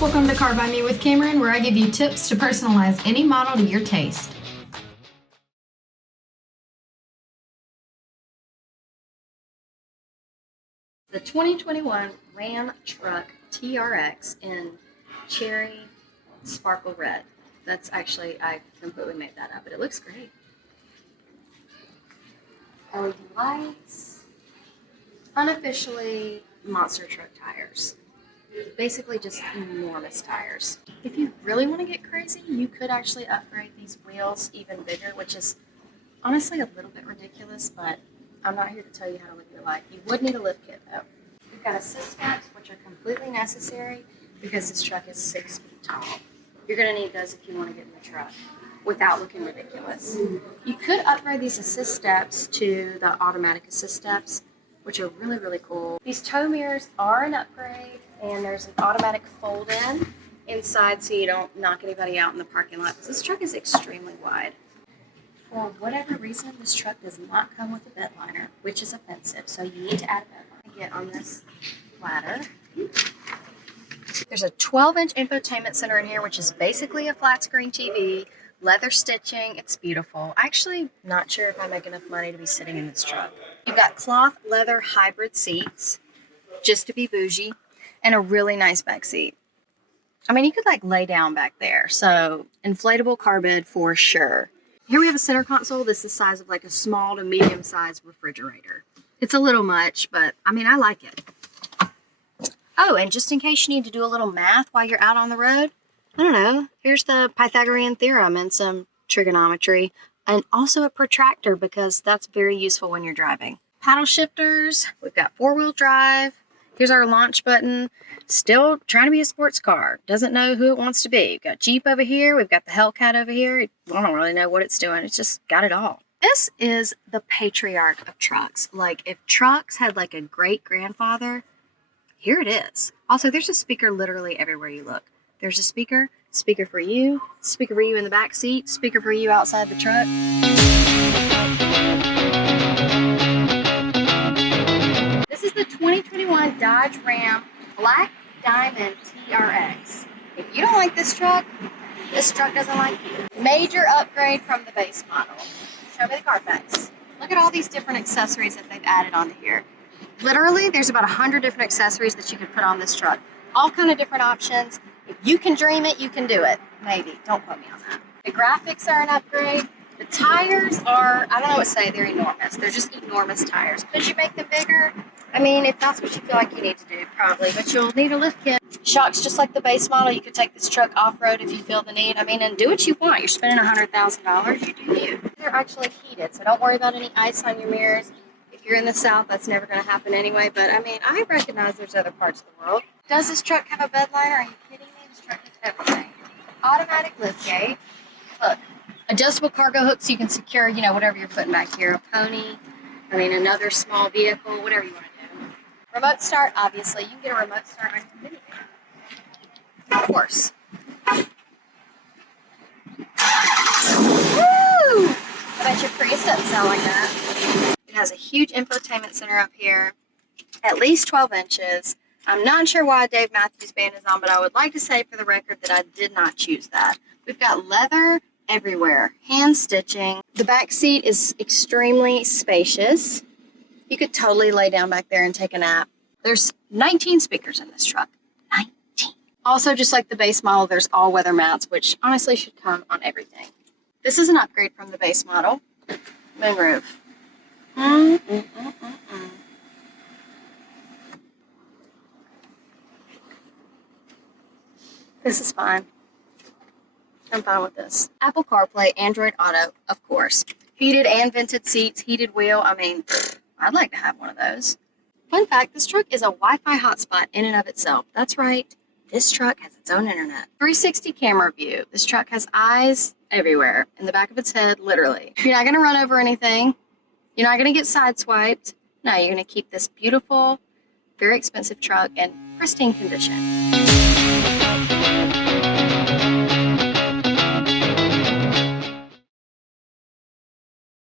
Welcome to CarBuyMe with Camryn, where I give you tips to personalize any model to your taste. The 2021 Ram Truck TRX in cherry sparkle red. That's actually, I completely made that up, but it looks great. LED lights, unofficially monster truck tires. Basically just enormous tires. If you really want to get crazy, you could actually upgrade these wheels even bigger, which is honestly a little bit ridiculous, but I'm not here to tell you how to live your life. You would need a lift kit though. We've got assist steps, which are completely necessary because this truck is 6 feet tall. You're going to need those if you want to get in the truck without looking ridiculous. You could upgrade these assist steps to the automatic assist steps, which are really, really cool. These tow mirrors are an upgrade, and there's an automatic fold-in inside so you don't knock anybody out in the parking lot. This truck is extremely wide. For whatever reason, this truck does not come with a bed liner, which is offensive, so you need to add a bed liner. Get on this ladder. There's a 12-inch infotainment center in here, which is basically a flat screen TV, leather stitching. It's beautiful. Actually, not sure if I make enough money to be sitting in this truck. You've got cloth leather hybrid seats, just to be bougie, and a really nice back seat. I mean, you could like lay down back there. So inflatable car bed for sure. Here we have a center console. This is the size of like a small to medium sized refrigerator. It's a little much, but I mean, I like it. Oh, and just in case you need to do a little math while you're out on the road, I don't know, here's the Pythagorean theorem and some trigonometry, and also a protractor because that's very useful when you're driving. Paddle shifters, we've got 4-wheel drive. Here's our launch button. Still trying to be a sports car. Doesn't know who it wants to be. We've got Jeep over here. We've got the Hellcat over here. I don't really know what it's doing. It's just got it all. This is the patriarch of trucks. Like if trucks had like a great grandfather, here it is. Also, there's a speaker literally everywhere you look. There's a speaker for you in the back seat, speaker for you outside the truck. This is the 2021 Dodge Ram Black Diamond TRX. If you don't like this truck doesn't like you. Major upgrade from the base model. Show me the Carfax. Look at all these different accessories that they've added onto here. Literally, there's about 100 different accessories that you could put on this truck. All kind of different options. If you can dream it, you can do it. Maybe. Don't quote me on that. The graphics are an upgrade. The tires are, I don't know what to say, they're enormous. They're just enormous tires. Could you make them bigger? I mean, if that's what you feel like you need to do, probably. But you'll need a lift kit. Shocks just like the base model. You could take this truck off-road if you feel the need. I mean, and do what you want. You're spending $100,000. You do you. They're actually heated, so don't worry about any ice on your mirrors. If you're in the South, that's never going to happen anyway. But, I mean, I recognize there's other parts of the world. Does this truck have a bed liner? Are you kidding me? This truck has everything. Automatic lift gate. Look. Adjustable cargo hooks so you can secure, you know, whatever you're putting back here. A pony, I mean, another small vehicle, whatever you want to do. Remote start, obviously. You can get a remote start on your minivan. Of course. Woo! I bet your Prius doesn't sound like that. It has a huge infotainment center up here, at least 12 inches. I'm not sure why Dave Matthews Band is on, but I would like to say for the record that I did not choose that. We've got leather everywhere, hand stitching. The back seat is extremely spacious. You could totally lay down back there and take a nap. There's 19 speakers in this truck. 19. Also, just like the base model, there's all-weather mats, which honestly should come on everything. This is an upgrade from the base model. Moonroof. This is fine. I'm fine with this. Apple CarPlay, Android Auto, of course. Heated and vented seats, heated wheel. I mean, I'd like to have one of those. Fun fact, this truck is a Wi-Fi hotspot in and of itself. That's right. This truck has its own internet. 360 camera view. This truck has eyes everywhere. In the back of its head, literally. You're not going to run over anything. You're not going to get sideswiped. No, you're going to keep this beautiful, very expensive truck in pristine condition.